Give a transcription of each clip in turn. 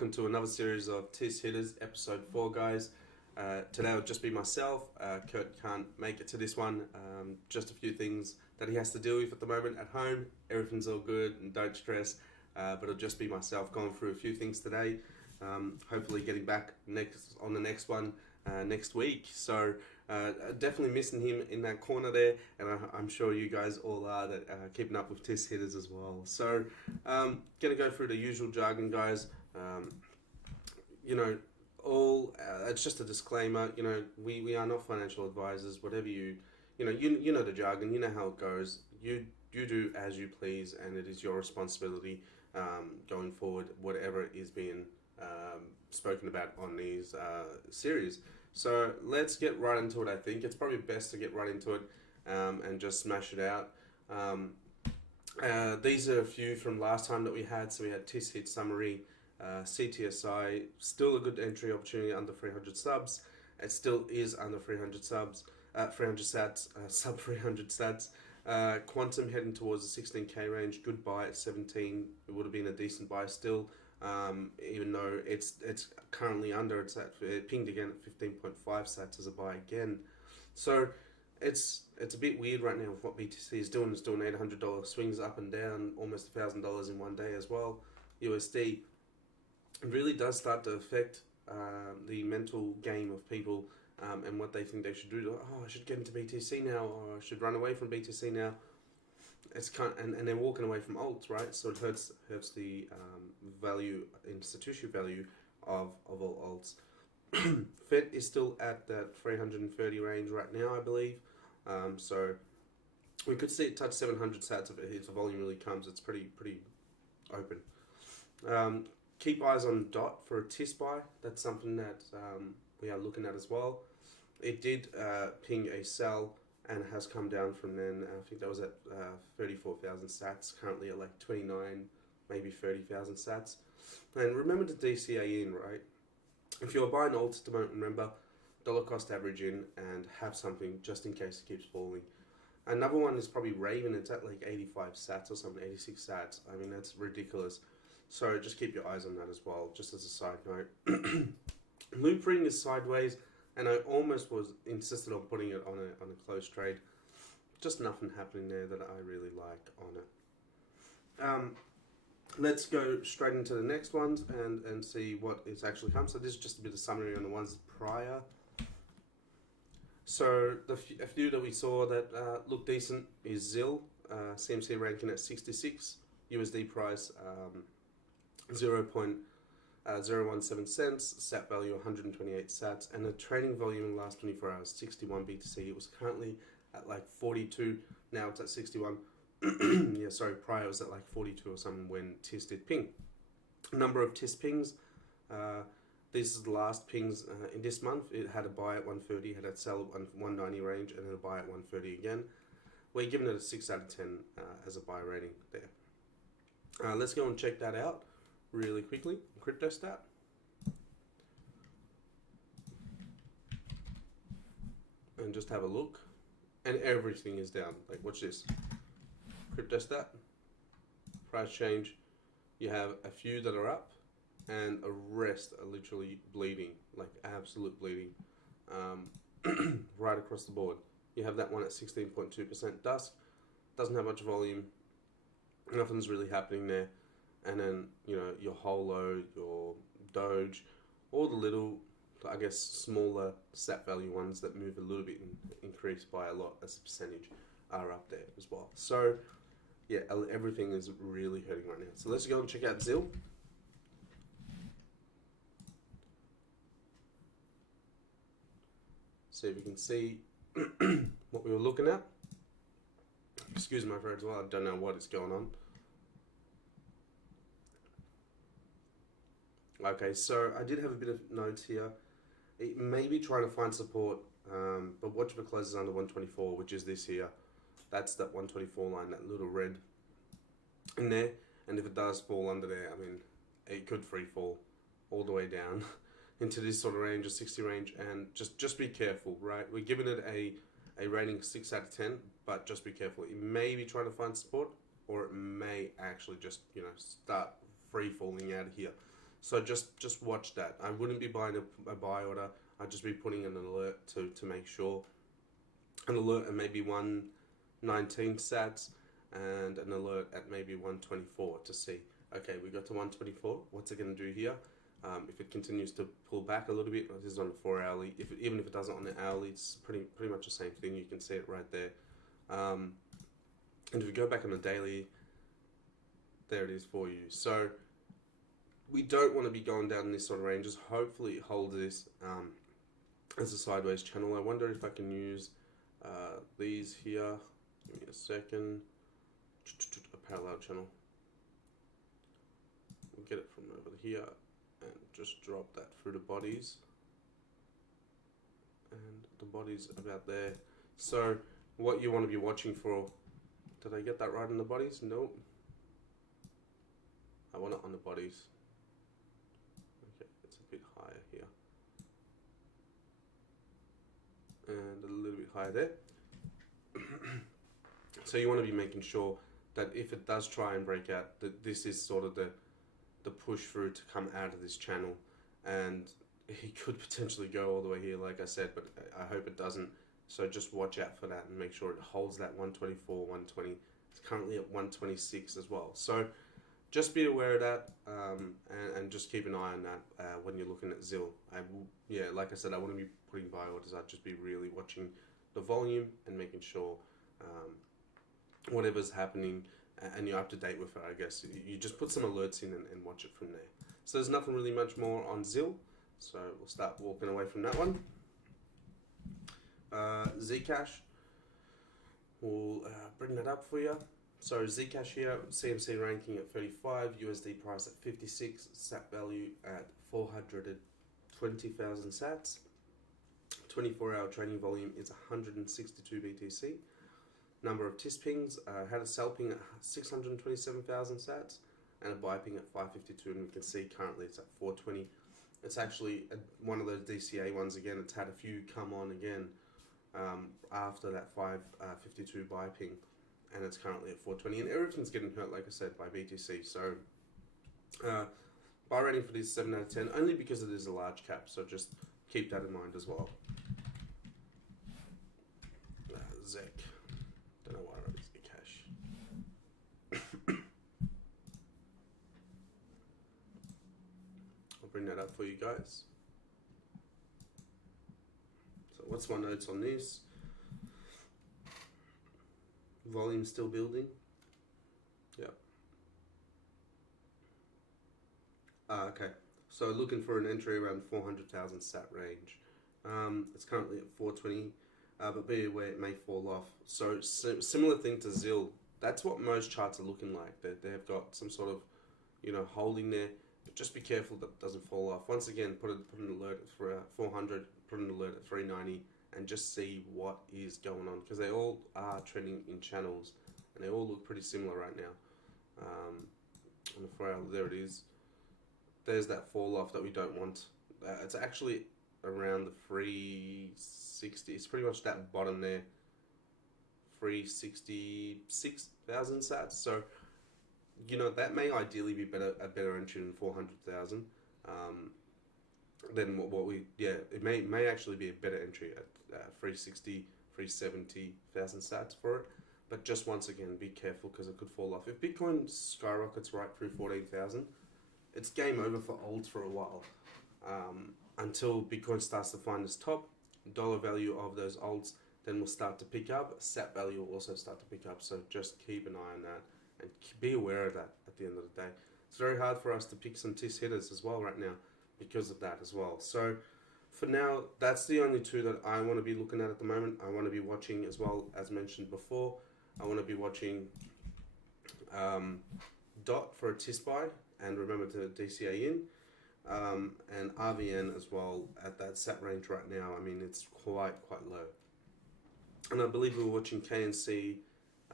welcome to another series of TIS Hitters, episode 4, guys. Today will just be myself. Kurt can't make it to this one. Just a few things that he has to deal with at the moment at home. Everything's all good and don't stress, but it'll just be myself going through a few things today. Hopefully getting back on the next one next week. So definitely missing him in that corner there, and I'm sure you guys all are that keeping up with TIS Hitters as well. So gonna go through the usual jargon, guys. It's just a disclaimer. We are not financial advisors. Whatever you know the jargon. You know how it goes. You do as you please, and it is your responsibility going forward. Whatever is being spoken about on these series. So let's get right into it. I think it's probably best to get right into it and just smash it out. These are a few from last time that we had. So we had TIS Hit Summary, CTSI, still a good entry opportunity under 300 subs. It still is under 300 subs, 300 sats, sub 300 sats. Quantum heading towards the 16k range, good buy at 17. It would have been a decent buy still. Even though it's currently under, it pinged again at 15.5 sats as a buy again. So it's a bit weird right now with what BTC is doing. It's doing $800 swings up and down, almost $1,000 in one day as well. USD. It really does start to affect the mental game of people and what they think they should do. I should get into BTC now, or I should run away from BTC now. It's and they're walking away from alts, right? So it hurts the value in Satoshi value of all alts. Fed is still at that 330 range right now, I believe. So we could see it touch 700 sats if the volume really comes. It's pretty open. Keep eyes on DOT for a TIS buy. That's something that we are looking at as well. It did ping a sell and has come down from then. I think that was at 34,000 sats, currently at like 29, maybe 30,000 sats. And remember to DCA in, right? If you're buying alts at the moment, remember, dollar cost average in and have something just in case it keeps falling. Another one is probably Raven. It's at like 85 sats or something, 86 sats. I mean, that's ridiculous. So just keep your eyes on that as well, just as a side note. Loop ring is sideways, and I almost was insisted on putting it on a closed trade. Just nothing happening there that I really like on it. Let's go straight into the next ones and see what is actually come. So this is just a bit of summary on the ones prior. So a few that we saw that look decent is ZIL, CMC ranking at 66, USD price 0.017 cents, sat value 128 sats, and the trading volume in the last 24 hours 61 BTC. It was currently at like 42, now it's at 61. Prior it was at like 42 or something when TIS did ping. Number of TIS pings, this is the last pings in this month. It had a buy at 130, had a sell at 190 range, and then a buy at 130 again. We're giving it a 6 out of 10 as a buy rating there. Let's go and check that out really quickly. CryptoStat. And just have a look. And everything is down. Like, watch this. CryptoStat. Price change. You have a few that are up, and a rest are literally bleeding. Like, absolute bleeding. Right across the board. You have that one at 16.2% dusk. Doesn't have much volume. Nothing's really happening there. And then, your Holo, your Doge, all the little, I guess, smaller sat value ones that move a little bit and increase by a lot as a percentage are up there as well. So, yeah, everything is really hurting right now. So let's go and check out ZIL. See if you can see what we were looking at. Excuse my throat as well, I don't know what is going on. Okay, so I did have a bit of notes here. It may be trying to find support, but watch if it closes under 124, which is this here. That's that 124 line, that little red in there. And if it does fall under there, I mean, it could free fall all the way down into this sort of range, a 60 range. And just be careful, right? We're giving it a rating 6 out of 10, but just be careful. It may be trying to find support, or it may actually just, start free falling out of here. So just watch that. I wouldn't be buying a buy order. I'd just be putting an alert to make sure. An alert at maybe 119 sats and an alert at maybe 124 to see, okay, we got to 124, what's it going to do here? If it continues to pull back a little bit, this is on the 4 hourly, even if it doesn't on the hourly, it's pretty much the same thing. You can see it right there. And if we go back on the daily, there it is for you. So we don't want to be going down in this sort of ranges. Hopefully it holds this as a sideways channel. I wonder if I can use these here. Give me a second. A parallel channel. We'll get it from over here and just drop that through the bodies. And the body's about there. So what you want to be watching for, did I get that right in the bodies? Nope. I want it on the bodies. Okay, it's a bit higher here. And a little bit higher there. So you want to be making sure that if it does try and break out, that this is sort of the push through to come out of this channel. And he could potentially go all the way here, like I said, but I hope it doesn't. So just watch out for that and make sure it holds that 124, 120. It's currently at 126 as well. So just be aware of that, and just keep an eye on that when you're looking at ZIL. Like I said, I wouldn't be putting buy orders. I'd just be really watching the volume and making sure whatever's happening, and you're up to date with it, I guess. You just put some alerts in and watch it from there. So there's nothing really much more on ZIL. So we'll start walking away from that one. Zcash, we'll bring that up for you. So Zcash here, CMC ranking at 35, USD price at 56, sat value at 420,000 sats. 24-hour trading volume is 162 BTC. Number of TIS pings, had a sell ping at 627,000 sats and a buy ping at 552, and we can see currently it's at 420. It's actually one of those DCA ones again. It's had a few come on again after that 552 buy ping, and it's currently at 420, and everything's getting hurt, like I said, by BTC. So buy rating for this 7 out of 10, only because it is a large cap, so just keep that in mind as well. ZEC, don't know why I wrote Zcash. I'll bring that up for you guys. So what's my notes on this? Volume still building. Yep. Okay. So looking for an entry around 400,000 sat range. It's currently at 420, but be aware it may fall off. So similar thing to ZIL. That's what most charts are looking like. They've got some sort of, holding there. But just be careful that it doesn't fall off. Once again, put an alert for 400, put an alert at 390, and just see what is going on, because they all are trending in channels, and they all look pretty similar right now. On the 4 hour, there it is. There's that fall off that we don't want. It's actually around the 360. It's pretty much that bottom there. 366,000 sats. So, that may ideally be a better entry than 400,000. Then it may actually be a better entry at 360, 370,000 sats for it. But just once again, be careful, because it could fall off. If Bitcoin skyrockets right through 14,000, it's game over for alts for a while, until Bitcoin starts to find its top. Dollar value of those alts then will start to pick up. Sat value will also start to pick up. So just keep an eye on that and be aware of that at the end of the day. It's very hard for us to pick some TIS hitters as well right now because of that as well. So for now, that's the only two that I want to be looking at the moment. I want to be watching as well, as mentioned before. I want to be watching DOT for a TIS buy, and remember to DCA in, and RVN as well at that sat range right now. I mean, it's quite low. And I believe we were watching KNC,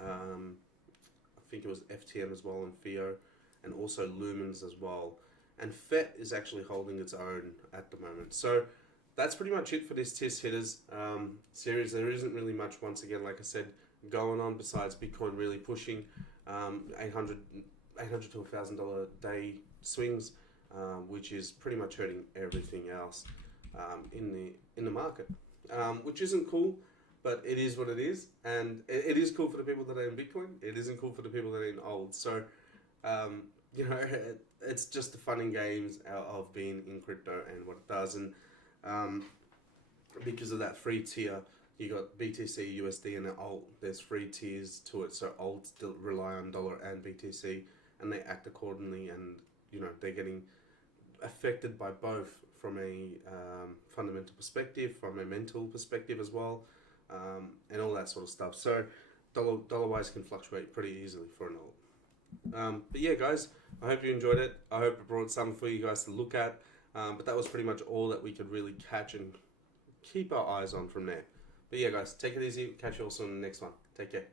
I think it was FTM as well, and FIO, and also Lumens as well. And FET is actually holding its own at the moment. So that's pretty much it for this TIS hitters series. There isn't really much, once again, like I said, going on besides Bitcoin really pushing $800 to $1,000 day swings. which is pretty much hurting everything else in the market, which isn't cool. But it is what it is, and it is cool for the people that are in Bitcoin. It isn't cool for the people that are in old. So, it's just the fun and games of being in crypto and what it does. And because of that free tier, you got BTC, USD, and alt. There's free tiers to it. So alt still rely on dollar and BTC, and they act accordingly. And they're getting affected by both from a fundamental perspective, from a mental perspective as well. And all that sort of stuff. So dollar wise can fluctuate pretty easily for an alt. But yeah, guys, I hope you enjoyed it. I hope it brought something for you guys to look at. But that was pretty much all that we could really catch and keep our eyes on from there. But yeah, guys, take it easy. Catch you also in the next one. Take care.